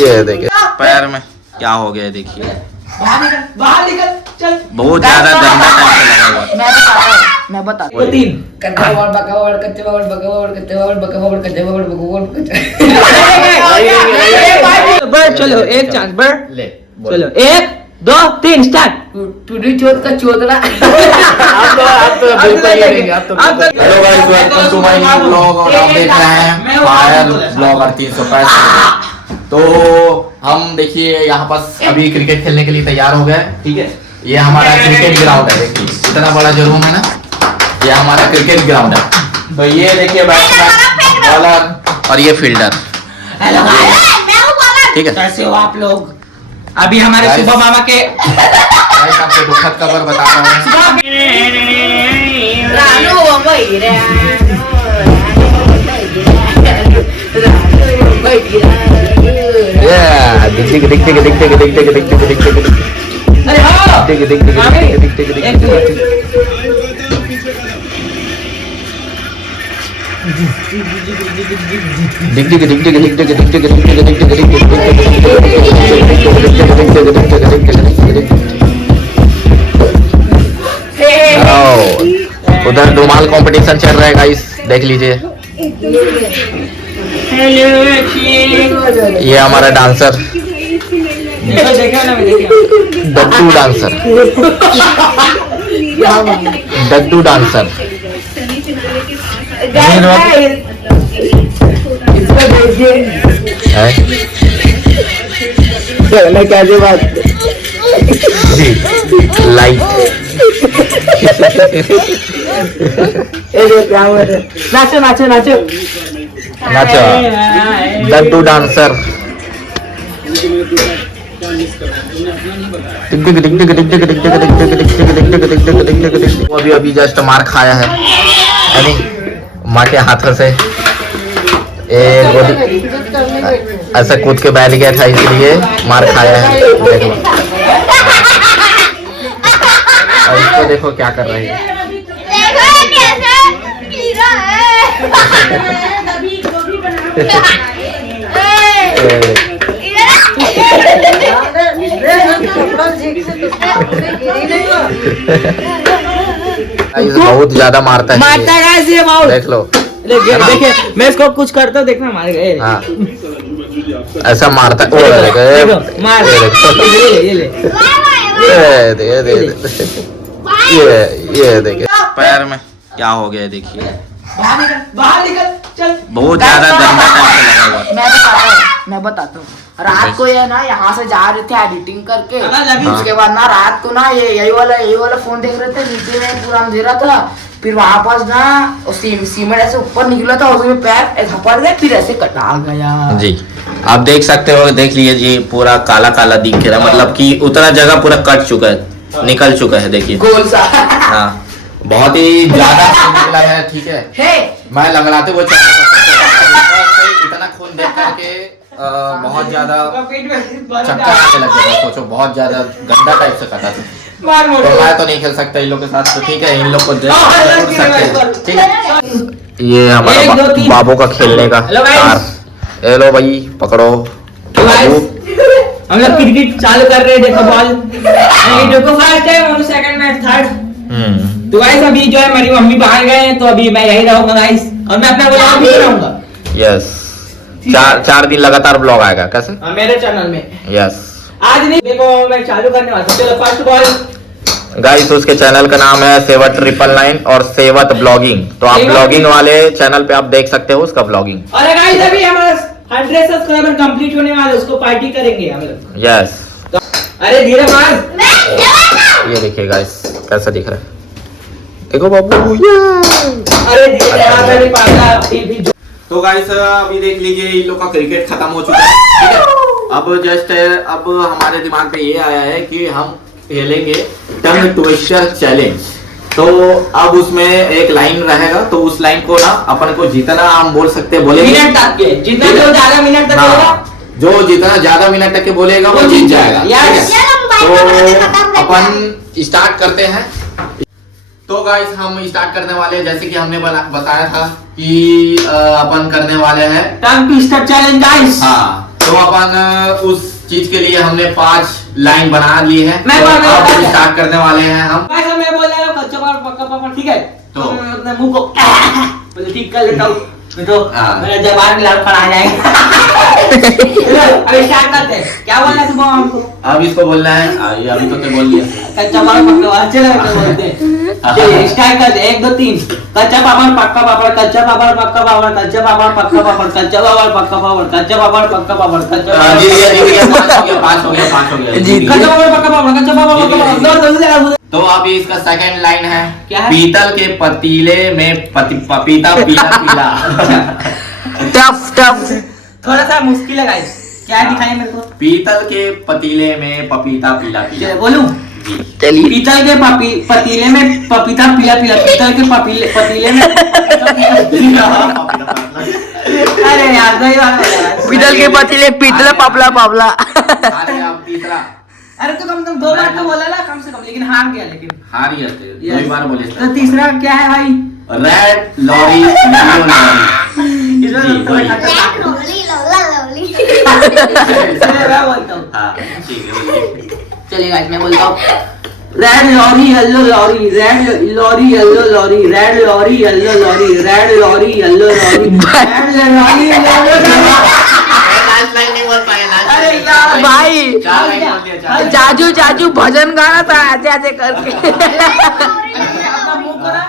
ये देखिए पैर में क्या हो गया देखिए, बाहर निकल चल। बहुत ज्यादा गंदा टाइप से लगा हुआ। मैं बता वो तीन बढ़ चलो एक चांस बढ़ ले चलो 1 2 3 स्टार्ट। टूडी चोट का चोदड़ा। Hello guys, welcome to my new blog और आप देख रहे हैं फायर ब्लॉगर 365। तो हम देखिए यहाँ पर अभी क्रिकेट खेलने के लिए तैयार हो गए, ठीक है। ये हमारा क्रिकेट ग्राउंड है, देखिए इतना बड़ा जो रूम है ना, ये हमारा क्रिकेट ग्राउंड है। तो ये देखिए बैट्समैन, बॉलर और ये फील्डर, ठीक है। कैसे हो आप लोग? अभी हमारे सुबह मामा के आपको दुखद खबर बता रहा हूँ। उधर धुमाल कंपटीशन चल रहा है गाइस, देख लीजिए। ये हमारा डांसर डड्डू डांसर, डड्डू डांसर। क्या जो बात जी लाइट नाचो नाचो नाचो नाचो डड्डू डांसर। अभी अभी जस्ट मार खाया है, यानी माँ के हाथों से ऐसा कूद के बैठ गया था, इसलिए मार खाया है। देखो और इसको देखो क्या कर रही है। बहुत ज्यादा मारता है, देख लो। देखिए मैं इसको कुछ करता हूँ, देखना मार गए। हाँ ऐसा मारता है, मार ये देखिए पैर में क्या हो गया देखिए, बाहर निकल चल। बहुत ज्यादा गंदा टाइप से लगा हुआ। मैं बताता हूँ। रात को ये ना यहाँ से जा रहे थे एडिटिंग करके, हाँ। उसके बाद ना रात को ना ये यही वाला फोन देख रहे थे, नीचे में पूरा अंधेरा था। फिर वहाँ पास ना सीमेंट ऐसे ऊपर निकला था, उसमें पैर झपट गया, फिर ऐसे कटा गया जी। आप देख सकते हो, देख लीजिए पूरा काला काला दिख रहा, मतलब कि उतना जगह पूरा कट चुका है, निकल चुका है, देखिए गोल सा। हाँ बहुत ही ज्यादा निकला है, ठीक है। मैं लंगड़ाते हुए इतना खून देख करके बहुत ज्यादा चक्कर आने लग गया। सोचो बहुत ज्यादा गंदा टाइप से कटा था। तो मैं तो नहीं खेल सकता इन लोग के साथ, तो ठीक है इन लोग को जरूर सकते हैं, ठीक है। ये हमारा बाबू का खेलने का तार। हेलो भाई पकड़ो बाबू। हम लोग क्रिकेट चालू कर रहे हैं, देखो बॉल देखो, फर्स्ट है और सेकंड मैच थर्ड। तो गाइस अभी जो है मेरी मम्मी बाहर गए हैं, तो अभी मैं यही रहूंगा गाइस, और मैं अपना ब्लॉग भी रहूंगा। यस, 4 दिन लगातार ब्लॉग आएगा कैसे? मेरे चैनल में। यस आज नहीं, देखो मैं चालू करने वाला हूं। चलो फर्स्ट बॉल गाइस, उसके चैनल का नाम है सेवत 999 और सेवत ब्लॉगिंग। तो आप ब्लॉगिंग वाले चैनल पे आप देख सकते हो उसका ब्लॉगिंग। और गाइस अभी हमारा 100 सब्सक्राइबर कंप्लीट होने वाले, उसको पार्टी करेंगे हम लोग। यस अरे धीरे मार। ये देखिए गाइस कैसा दिख रहा है, देखो बाबू। अरे धीरे पाता। तो गाइस अभी देख लीजिए इन लोग का क्रिकेट खत्म हो चुका है, ठीक है। अब हमारे दिमाग पे ये आया है कि हम खेलेंगे टंग ट्विस्टर चैलेंज। तो अब उसमें एक लाइन रहेगा, तो उस लाइन को ना अपन को जितना हम बोल सकते हैं बोलेंगे, मिनट तक के जितना जो ज्यादा मिनट तक बोलेगा, जो जितना ज्यादा मिनट तक के बोलेगा वो जीत जाएगा, ठीक है। तो अपन स्टार्ट करते हैं। तो गाइस हम स्टार्ट करने वाले हैं, जैसे कि हमने बताया था कि अपन करने वाले हैं टंग ट्विस्टर चैलेंज गाइस। हाँ, तो अपन उस चीज के लिए हमने 5 लाइन बना ली है। मैं तो स्टार्ट करने वाले हैं हम। गाइस मैं बोल रहा हूँ कच्चा पापड़ पक्का पापड़, ठीक है? तो अपने मुंह को पहले ठीक कर लेता हूँ, तो हाँ। मेरा जबान में लड़खड़ा आ जाएगा। अभी स्टार्ट करते हैं। क्या बोलना है तुम हमको? अब इसको बोलना है, अभी तो ते बोल दिया। कच्चा पापड़ पक्का पापड़, चलो तो बोलते हैं। चलिए स्टार्ट करते हैं। 1 2 3। कच्चा पापड़ पक्का पापड़, कच्चा पापड़ पक्का पापड़, कच्चा पापड़ पक्का पापड़, कच्चा पापड़ पक्का पापड़, कच्चा पापड़ पक्का पापड़, कच्चा जीत गया 5 हो गया 5 हो गया। कच्चा पापड़ पक्का पापड़, कच्चा पापड़ पक्का पापड़। दो जरा तो अभी इसका सेकंड लाइन है, क्या है? पीतल के पतीले में पपीता पीला पीला। टफ थोड़ा सा मुश्किल है गाइस। क्या दिखाएं मेरे को? पीतल के पतीले में पपीता पीला पीला। चलो बोलूं। चलिए। पीतल के पतीले में पपीता पीला पीला। पीतल के पतीले में अरे यार सही बात है। पीतल के पतीले पीतल पापला पापला। अब तीसरा। अरे तो कम से कम 2 बार तो बोला ना कम से कम, लेकिन हार गया। लेकिन हार ही जाते 2 बार बोले। तो तीसरा क्या है भाई? Red lorry yellow lorry. इसमें तो वही। चलिए मैं बोलता हूँ। हाँ, ठीक है। चलिए गाइस मैं बोलता हूँ। Red lorry yellow lorry, red lorry yellow lorry, red lorry yellow lorry, red lorry yellow lorry, red lorry yellow lorry. Last line नहीं बोल पाया। अरे यार भाई 4 लाइन बोल दिया, 4 लाइन। जाजू जाजू भजन गाना था ऐसे ऐसे करके। अपना मुंह को ना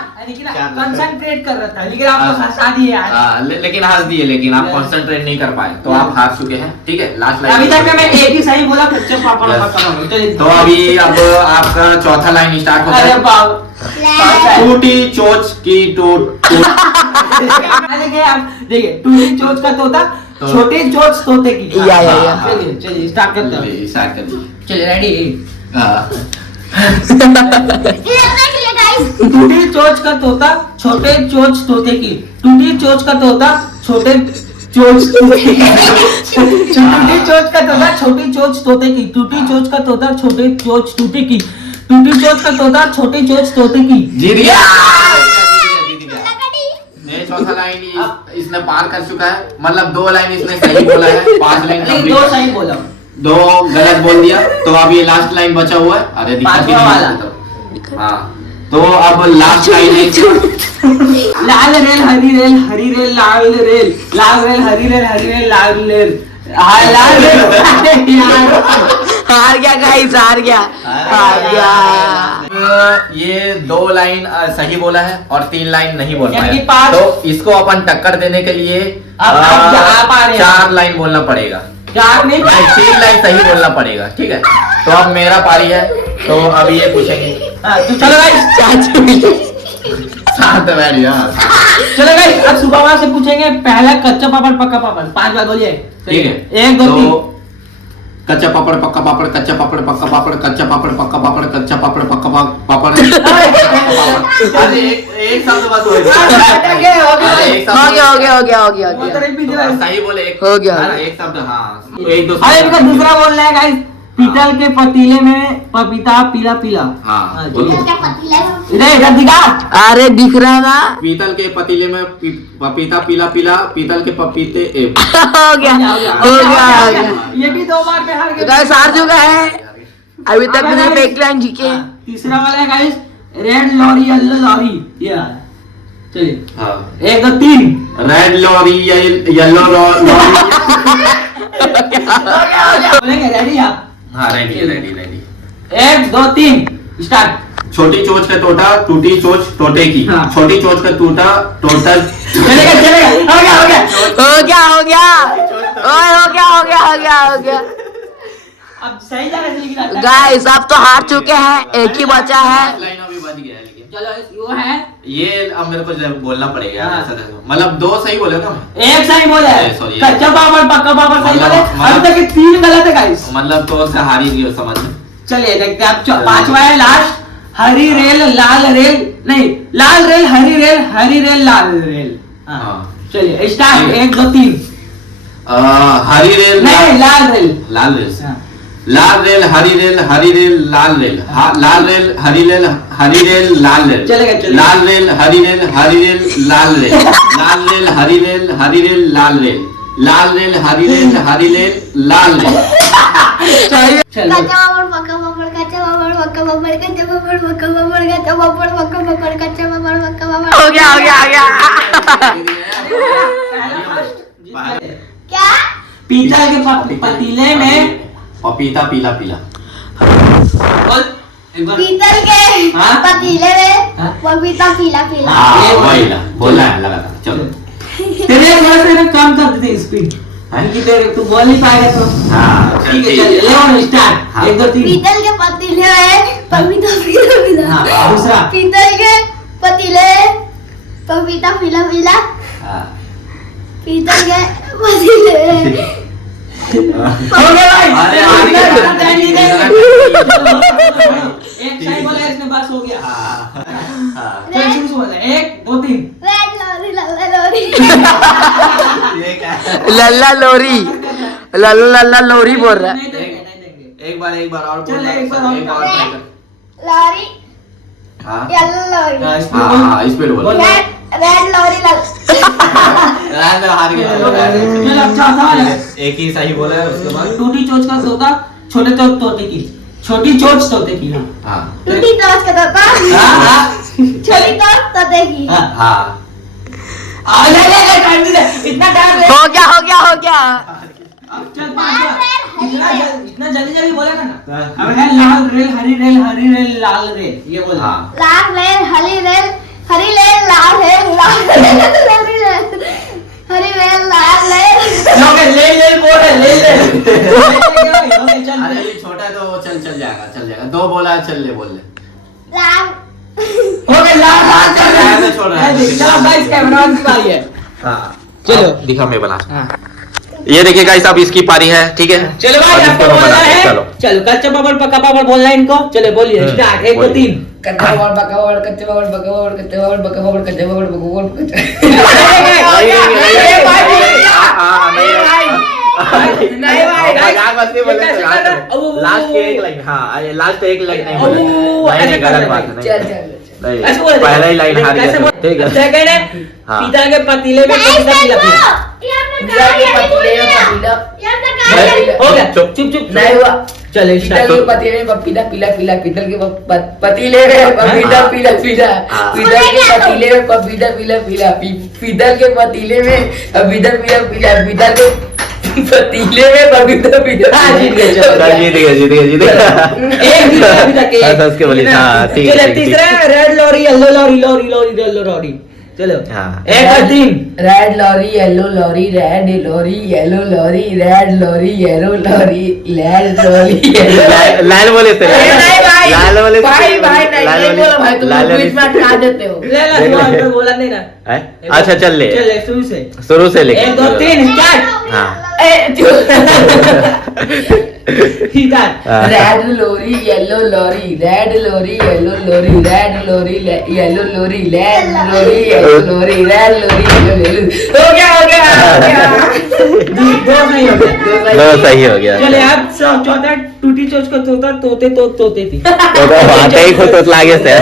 कंसंट्रेट कर रहा था, लेकिन आपको हंसा दिए यार। लेकिन हार दिए, लेकिन आप कंसंट्रेट नहीं कर पाए, तो आप हार चुके हैं। ठीक है, लास्ट अभी लाइन। तक मैं एक ही सही बोला, कच्चे पापड़ पक्का। चलिए तो अभी अब आपका चौथा लाइन स्टार्ट होता अरे है। बाप टूटी चोच की टूट। देखिए आप देखिए, टूटी चोच का तोता, छोटे चोच तोते की। या। चलिए चलिए स्टार्ट करते हैं। स्टार्ट कर दीजिए। चलिए रेडी। हाँ। टूटी चोच का तोता, छोटे चोच तोते की। टूटी चोच का तोता, छोटे चोच टूटी चोच का तोता, छोटी चोच तोते की। टूटी चोच का तोता, छोटे चोच टूटी की। टूटी चोच का तोता, छोटी चोच तोते की। जीत गया। ये चौथा लाइन इसने पार कर चुका है, मतलब 2 लाइन इसने सही बोला है, 5 लाइन नहीं 2 सही बोला, 2 गलत बोल दिया। तो अब ये लास्ट लाइन बचा हुआ है। अरे पांचवा वाला। हाँ, तो अब लास्ट लाइन है। लाल रेल हरी रेल, हरी रेल लाल रेल, लाल रेल हरी रेल, हरी रेल लाल रेल। हाँ लाल रेल। हार गया गाइस, हार गया। ये 2 लाइन सही बोला है और 3 लाइन नहीं बोल यानी कि पाया। 5 तो इसको अपन टक्कर देने के लिए आप आ रहे हैं। 4 लाइन बोलना पड़ेगा। 4 नहीं 3 लाइन सही बोलना पड़ेगा। ठीक है, तो अब मेरा पारी है, तो अब ये पूछेंगे। तो चलो गाइस, साथ बैठ गया। चलो गाइस अब सुबह से पूछेंगे। पहला कच्चा पापड़ पक्का पापड़, 5 बार बोलिए। ठीक है, 1 2 3। कच्चा पापड़ पक्का पापड़, कच्चा पापड़ पक्का पापड़, कच्चा पापड़ पक्का पापड़, कच्चा पापड़ पक्का पापड़। अरे एक शब्द बस हो गया। सही बोले। हो गया। एक शब्द। हाँ, 1 2 अरे इनका दूसरा बोलना है गाइस। पीतल के पतीले में पपीता पीला पीला। हाँ, इधर दिखा। अरे दिख रहा ना। पीतल के पतीले में पपीता पीला पीला, पीतल के पपीते हो गया। ये भी 2 बार में हार गए। गाइस हार चुका है। अभी तक सिर्फ 1 लाइन जीके। तीसरा वाला है guys, red lorry yellow lorry. यार चलिए। हाँ, 1 2 3। Red lorry yellow lorry. बोलेंगे रेडी आप? हाँ, रेडी। 1 2 3 स्टार्ट। छोटी चोच का तोता, टूटी चोच तोते की। हाँ। छोटी चोच का टूटा टोटल। चलेगा हो गया। हो गया। अब सही जगह से लिख रहा था। गाइस आप तो हार चुके हैं, एक ही बचा है। लाइन अभी बच गया है, लेकिन चलो वो है। ये अब मेरे को जब बोलना पड़ेगा। हाँ। ऐसा देखो, मतलब 2 सही बोले ना मैं। 1 सही बोला है। sorry। कच्चा पापड़ पक्का पापड़ सही बोले। अभी तक 3 गलत है गाइस। मतलब तो से हारी गई समझ में। चलिए देखते हैं। अब 5वां है लास्ट। हरी रेल लाल रेल, नहीं लाल रेल हरी रेल, हरी रेल लाल रेल। हाँ। चलिए स्टार्ट। 1 2 3। हरी रेल नहीं लाल रेल। लाल रेल। हाँ। लाल रेल हरी रेल लाल रेल लाल रेल हरी रेल लाल रेल चलेगा, चलेगा। लाल रेल हरी रेल लाल रेल लाल रेल हरी रेल लाल रेल लाल रेल हरी रेल लाल रेल चल कच्चा पापड़ पक्का पापड़ कच्चा पापड़ पक्का पापड़ कच्चा पापड़ पक्का पापड़ कच्चा पापड़ पक्का पापड़ कच्चा पापड़ पक्का पापड़ हो गया क्या पीतल के पतीले में पपीता पीला पीला बोल एक बार पीतल के हाँ? पतीले में हाँ? पपीता पीला पीला वही ला बोलना है लगातार चलो तेरे थोड़ा सा काम कर देते स्पीड हैं? क्योंकि तेरे तू बोल नहीं पाएगा तो हाँ ठीक है चल ले ऑन स्टार्ट हाँ। 1 2 3 पीतल के पतीले में पपीता पीला पीला हाँ दूसरा पीतल के पतीले पपीता पीला पीला हाँ। पीतल के पतीले हो गया भाई अरे, एक सही बोला इसने बस हो गया हाँ। चल शुरू से बोलना 1 2 3 रेड लोरी लल्ला लोरी ये क्या है? लल्ला लोरी लल्ला लोरी बोल रहा है नहीं देंगे नहीं देंगे एक बार और चल, बोलना, एक बार और एक बार कर। try कर। लोरी हाँ येलो लोरी हाँ, हाँ इस पे बोल बोल। रेड लोरी हार गया चल अब चौथा वाला एक ही सही बोला है उसके बाद टूटी चोच का तोता छोटे तोते की छोटी चोच तोते की हाँ हाँ टूटी टॉस का तोता हाँ छोटी टॉस तोते की हाँ हाँ ले टाइम दे इतना टाइम ले हो गया अब चल पांचवा इतना जल्दी बोलेगा ना अब है लाल रेल हरी रेल लाल रेल ये बोल हाँ लाल रेल हरी रेल लाल रेल हरी रेल लाल रेल ओके ले बोल रहे ले अरे चल ये छोटा है तो वो चल जाएगा 2 बोला है चल ले बोल ले लाल ओके लाल चल रहा है, छोड़ रहा है। चलो गाइस कैमरा ऑन की बारी है हाँ चलो। अब दिखा मैं बना हाँ ये देखिए गाइस अब इसकी पारी है ठीक है चलो भाई अब आपको इसको बोलना बनाते हैं, है चलो चलो कच्चा पापड़ पक्का पापड़ बोलना है इनको चलो बोलिए स्टार्ट 1 2 3 कच्चा पापड़ पक्का पापड़ कच्चे पापड़ पक्का पापड़ कच्चे पापड़ पक्का पापड़ कच्चे पापड़ पक्का पापड़ नहीं भाई लास्ट के एक लाइन हाँ लास्ट एक लाइन नहीं ओ, बोला ऐसे नहीं कर गलत रहे बात है चल नहीं चल नहीं, ऐसे बोल पहला ही लाइन हार कैसे गया बोल ठीक है सेकंड है हाँ। पीतल के पतीले में पपीता पीला पीला पिता के पतीले में पपीता हो गया चुप। चुप नहीं हुआ चले पीतल के पतीले में पपीता पीला पीला पीतल के पतीले में पपीता हाँ। पीला पीला हाँ। पीतल के पतीले में पपीता पीला पीला पीतल के पतीले में पपीता पीला पीला पीतल के पतीले में पपीता पीला हाँ, जीत गए, चलो। जीत गया एक दिन अभी तक एक बस उसके बोली, हाँ, ठीक है, चलो ठीक है, तीसरा red lorry yellow lorry yellow lorry चलो हाँ। 1 और 3 red lorry yellow lorry red lorry yellow lorry red lorry yellow lorry red lorry लाल बोले थे लाल बोले थे, भाई भाई लाल नहीं वाले- बोलो भाई तुम लाल लोग वाले- बीच में अटका देते हो ले ला देख ले। तू बोला नहीं ना हैं? अच्छा चल ले चल शुरू से शुरू से लेके 1 2 3 स्टार्ट हाँ स्टार्ट हाँ। Red lorry yellow lorry red lorry yellow lorry red lorry yellow lorry red lorry yellow lorry red lorry yellow हो गया दो नहीं हो गया दो सही हो गया चले अब चौथा टूटी चोच का तोता तोते थी तो बात ही खुद तो लागे से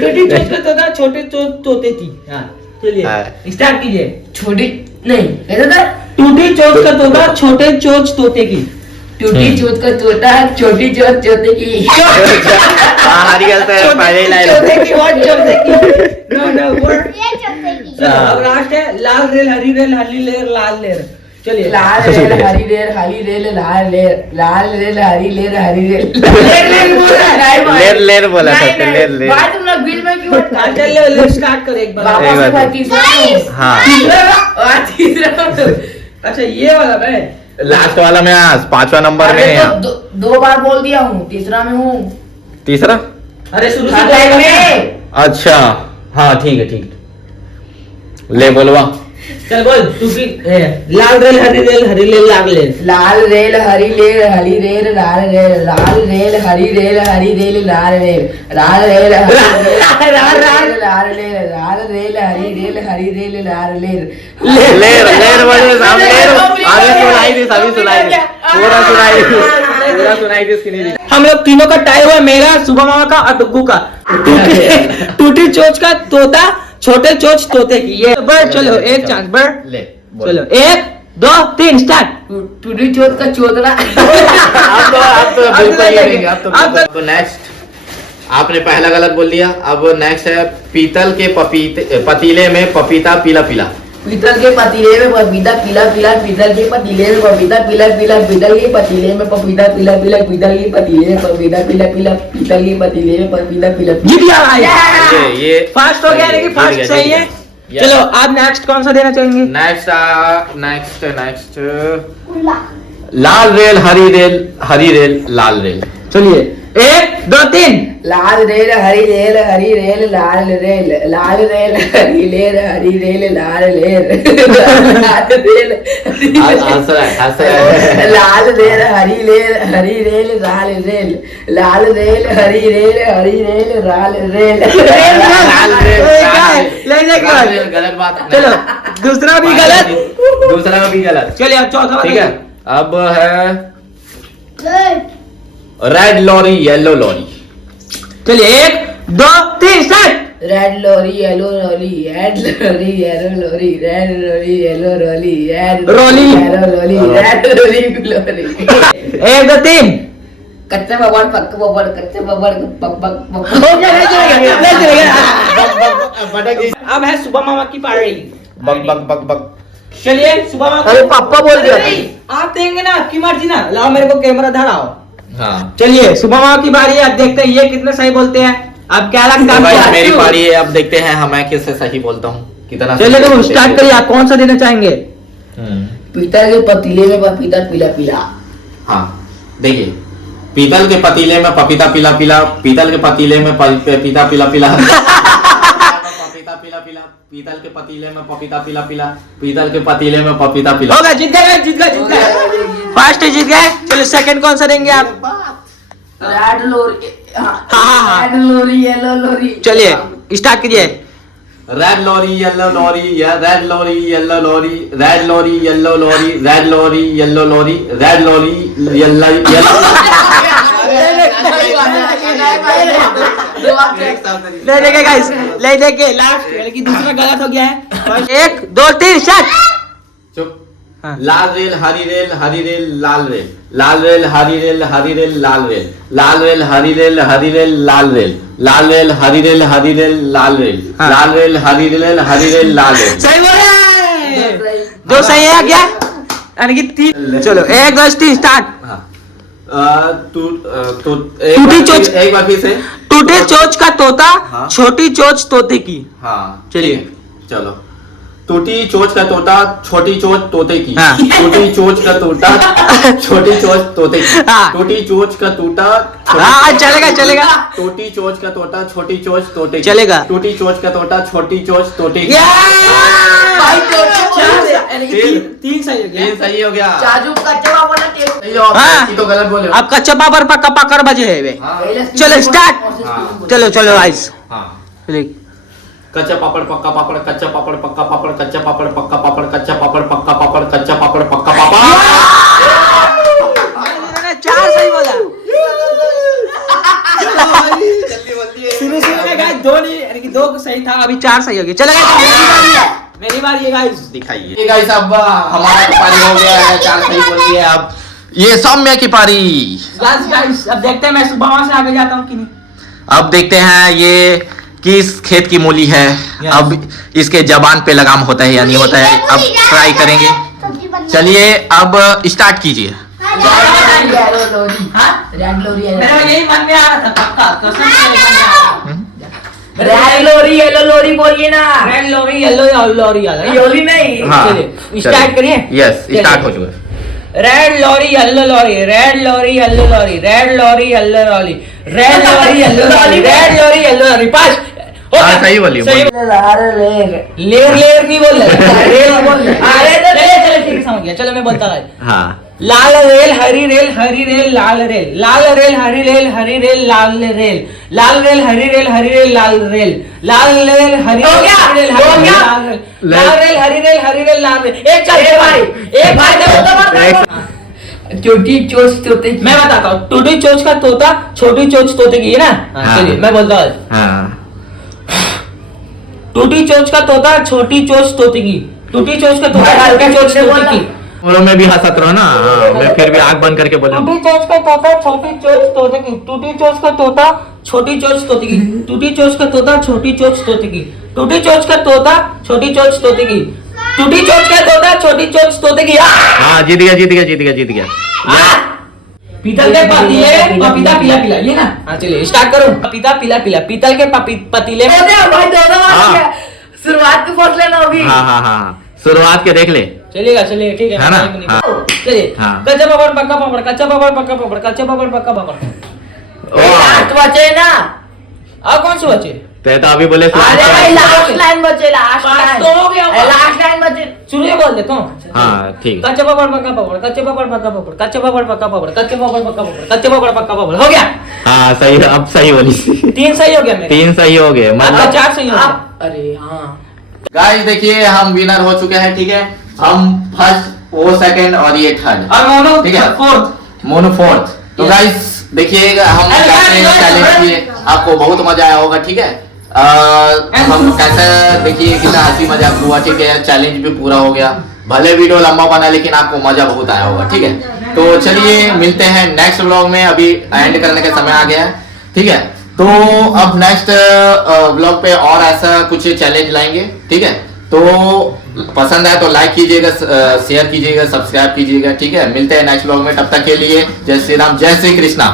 टूटी चोच का तोता छोटे तोते थी हाँ चलिए हाँ। स्टार्ट कीजिए छोटी नहीं कैसे था टूटी चोच का तोता छोटे चोच तोते की टूटी चोट का तोता छोटी चोट चोते की हारी गलत है पहले ही लाइन चोते की व्हाट चोते की नो व्हाट ये चलते की चलो अब लास्ट है लाल रेल हरी लेर लाल लेर चलिए लाल रेल हरी रेल लाल रेल हरी रेल लेर बोला था तो लेर भाई तुम लोग बीच में क्यों हाँ, चलिए स्टार्ट करो एक बार वापस एक से बार भाई फिर। तीसरा हाँ तीसरा अच्छा ये वाला मैं लास्ट वाला में आज 5वां नंबर में अरे है तो दो बार बोल दिया हूँ तीसरा में हूँ तीसरा अरे शुरू से खाता है बोलो। में अच्छा हाँ ठीक है ले बोलवा चल बोल तू भी लाल रेल हरी रेल लाल रेल लाल रेल हरी रेल लाल रेल लाल रेल हरी रेल लाल रेल लाल रेल लाल रेल हरी रेल लाल रेल लेर बोले सामने लेर आगे सुनाई दी सभी सुनाई दी पूरा सुनाई दी पूरा सुनाई दे, सुनी दी। हम लोग तीनों का टाई हुआ, मेरा, सुबह मामा का और डुग्गू का। टूटी चोच का तोता, छोटे चोच तोते की। ये बढ़, चलो एक चांस बढ़, ले बोल। चलो 1 2 3 स्टार्ट। टूटी चोट का चोदना। अब तो बिल्कुल ही नहीं, अब अब तो- तो नेक्स्ट आपने पहला गलत बोल दिया। अब नेक्स्ट है पीतल के पतीले में पपीता पीला पीला। पीतल के पतीले में पपीता पीला पीला, पीतल के पतीले में पपीता पीला पीला, पीतल के पतीले में पपीता पीला पीला, पीतल के पतीले में पपीता पीला पीला, पीतल के पतीले में पपीता पीला पीला। जीत गया भाई। ये फास्ट हो गया, लेकिन जीत फास्ट गया, सही जीत है। गया। चलो आप नेक्स्ट कौन सा देना चाहेंगे? नेक्स्ट लाल रेल हरी रेल लाल रेल। चलिए 1 2 3। लाल रेल हरी रेल हरी रेल लाल रेल, लाल रेल हरी रेल हरी रेल लाल रेल, लाल रेल आंसर है लाल रेल हरी रेल हरी रेल लाल रेल, लाल रेल हरी रेल हरी रेल लाल रेल। लाल रेल गलत बात। चलो दूसरा भी गलत, दूसरा भी गलत। चलिए अब चौथा ठीक है, बताइए। अब है रेड लॉरी येलो लॉरी। चलिए 1 2 3 स्टार्ट। रेड लोरी येलो रोली, रेड लोरी येलो लोरी, रेड लोरी येलो रोली, रेड रोली। येलो लोरी, रेड लोरी लोरी। 1 2 3। कच्चा बबड़ पक्का बबड़, कच्चा बबड़ पक पक पक। हो गया, ले चलेगा, ले चलेगा। अब है सुबह मामा की पारी। बक बक बक बक। चलिए सुबह मामा। अरे पापा बोल दिया। आप देंगे ना, आपकी मर्जी ना। लाओ मेरे को कैमरा धराओ। हाँ चलिए सुबह मामा की बारी है, अब देखते हैं ये कितने सही बोलते हैं। अब क्या लगता तो भाई है? मेरी पारी है, अब देखते हैं हम मैं किससे सही बोलता हूँ, कितना चलिए सही तुम बोलते स्टार्ट हैं। करिए, आप कौन सा देना चाहेंगे? पीतल के पतीले में पपीता पीला पीला। हाँ देखिए, पीतल के पतीले में पपीता पीला पीला, पीतल के पतीले में पपीता पीला पीला, पपीता पीला पीला, पीतल के पतीले में पपीता पीला पीला, पीतल के पतीले में पपीता पीला। हो गया, जीत गए, जीत गए, जीत गए। फर्स्ट जीत गए। चलो सेकंड कौन सा देंगे आप? रेड लोरी, हाँ। Red lorry yellow lorry. चलिए स्टार्ट कीजिए। Red lorry yellow lorry, red lorry yellow lorry, red lorry yellow lorry, red lorry yellow lorry, red lorry yellow ले देंगे गाइस, ले देंगे लास्ट, लेकिन दूसरा गलत हो गया है। 1 2 3 स्टार्ट। चुप। हाँ। लाल रेल हरी रेल हरी रेल लाल रेल, लाल रेल हरी रेल हरी रेल लाल रेल, लाल रेल हरी रेल हरी रेल लाल रेल, लाल रेल हरी रेल हरी रेल लाल रेल, हाँ। लाल रेल हरी रेल हरी रेल लाल रेल। सही बोले। दो सही है क्या? यानी कि 3। चलो 1 2 3 स्टार्ट। हाँ। टूटी चोच। एक बार फिर से। टूटे चोच का तोता, हाँ। छोटी चोच तोते की। हाँ चलिए। चलो। टूटी चोच का तोता, छोटी चोच तोते की। हाँ। टूटी चोच का तोता, छोटी चोच तोते की। हाँ। टूटी चोच का तोता, हाँ चलेगा चलेगा। टूटी चोच का तोता, छोटी चोच तोते की। चलेगा। टूटी चोच का तोता, छोटी चोच तोते की। भाई तीन सही हो तीन सही हो गया। चाचू कच्चा वाला टेस्ट। सही हो, हाँ। ये तो गलत बोले हो। अब कच्चा पापड़ पक्का पकड़ बजे है वे। हाँ। चलो स्टार्ट। हाँ। चलो चलो गाइस। हाँ। चलिए। कच्चा पापड़ पक्का पापड़, कच्चा पापड़ पक्का पापड़, कच्चा पापड़ पक्का पापड़, कच्चा पापड़ पक्का पापड़, कच्चा पापड़ पक्का पापड़। मैंने 4 सही बोला। शुरू में गाइस 2 नहीं, यानी कि 2 सही था, अभी 4 सही हो गए। चलो गाइस मेरी बारी है गाइस। दिखाइए। ये गाइस अब हमारा तो पारी हो गया है, 4 सही बोल दिए। अब ये सौम्य की पारी। गाइस अब देखते हैं मैं सुबह वहां से आगे जाता हूँ कि नहीं। अब देखते हैं ये किस खेत की मूली है। अब इसके जबान पे लगाम होता है या नहीं होता है, अब ट्राई करेंगे। चलिए अब स्टार्ट कीजिए। रेड लोरी, रेड लोरी मेरा यही मन में आ रहा था, पक्का कसम से मन में आ रहा था। रेड लोरी येलो लोरी बोलिए ना। रेड लॉरी येलो लॉरी आ रहा योली नहीं। हाँ, चलिए स्टार्ट करिए। यस स्टार्ट हो चुका है। Red lorry yellow lorry, red lorry yellow lorry, red lorry yellow lorry, red lorry yellow lorry, red lorry yellow lorry. 5 हाँ, सही बोलिए, बोलिए। लेर लेर नहीं बोल रहे, रेल बोल रहे। अरे चलो ठीक है, समझ गया। चलो मैं बोलता हूँ। हाँ। लाल रेल हरी रेल हरी रेल लाल रेल, लाल रेल हरी रेल हरी रेल लाल रेल, लाल रेल हरी रेल हरी रेल लाल रेल, लाल रेल हरी रेल हरी रेल लाल रेल, लाल रेल हरी रेल हरी रेल लाल रेल। एक भाई छोटी चोच तोते की। मैं बताता हूँ, टूटी चोच का तोता छोटी चोच तोते की है ना। हाँ। चलिए मैं बोलता हूँ, टूटी चोच का तोता छोटी चोच तोते की, टूटी चोच का तोता छोटी चोच तोते की, बोलो मैं भी हंसत रहो ना। हाँ, मैं फिर भी आंख बंद करके बोलूं। टूटी चोच का तोता छोटी चोच तोते की, टूटी चोच का तोता छोटी चोच तोते की, टूटी चोच का तोता छोटी चोच तोते की, टूटी चोच का तोता छोटी चोच तोते की, टूटी चोच का तोता छोटी चोच तोते की। हाँ जीत गया जीत गया जीत गया जीत गया। पीतल के पतीले पपीता पिला पिला, ये ना। हाँ चलिए स्टार्ट करो। पपीता पिला पिला, पीतल के पतीले। भाई दोनों हाँ। शुरुआत में फर्स्ट लेना होगी। हाँ हाँ हाँ शुरुआत के देख ले। चलिएगा चलिए ठीक है ना? हाँ। चलिए हाँ। कच्चा पापड़ पक्का पापड़, कच्चा पापड़ पक्का पापड़, कच्चा पापड़ पक्का पापड़। लास्ट बचे ना। अब कौन से बचे? तो अभी बोले अरे भाई लास्ट लाइन बचे, लास्ट पाँच लाइन तो हो गया होगा। लास्ट लाइन बचे। शुरू ही बोल देता हूँ। हाँ ठीक है। कच्चा पापड़ पक्का पापड़, कच्चे पापड़ पक्का पापड़, कच्चे पापड़ पक्का पापड़, कच्चे पापड़ पक्का पापड़, कच्चे पापड़ पक्का पापड़। हो गया? हाँ सही अब सही बोली। 3 सही हो गया मेरे। 3 सही हो गए आपका मतलब। 4 सही हो गया। अरे हाँ गाइस देखिए हम विनर हो चुके हैं। ठीक है हम फर्स्ट, वो सेकंड और ये थर्ड। और मोनू ठीक है। 4th। Mono fourth. तो Yes. गाइस देखिएगा हम कैसे चैलेंज किए, आपको बहुत मजा आया होगा। ठीक है हम कैसे देखिए कितना हंसी मजाक हुआ। ठीक है चैलेंज भी पूरा हो गया, भले वीडियो लंबा बना लेकिन आपको मजा बहुत आया होगा। ठीक है तो चलिए मिलते हैं नेक्स्ट व्लॉग में। अभी एंड करने का समय आ गया है। ठीक है तो अब नेक्स्ट व्लॉग पे और ऐसा कुछ चैलेंज लाएंगे। ठीक है तो पसंद आए तो लाइक कीजिएगा, शेयर कीजिएगा, सब्सक्राइब कीजिएगा। ठीक है मिलते हैं नेक्स्ट व्लॉग में, तब तक के लिए जय श्री राम, जय श्री कृष्णा।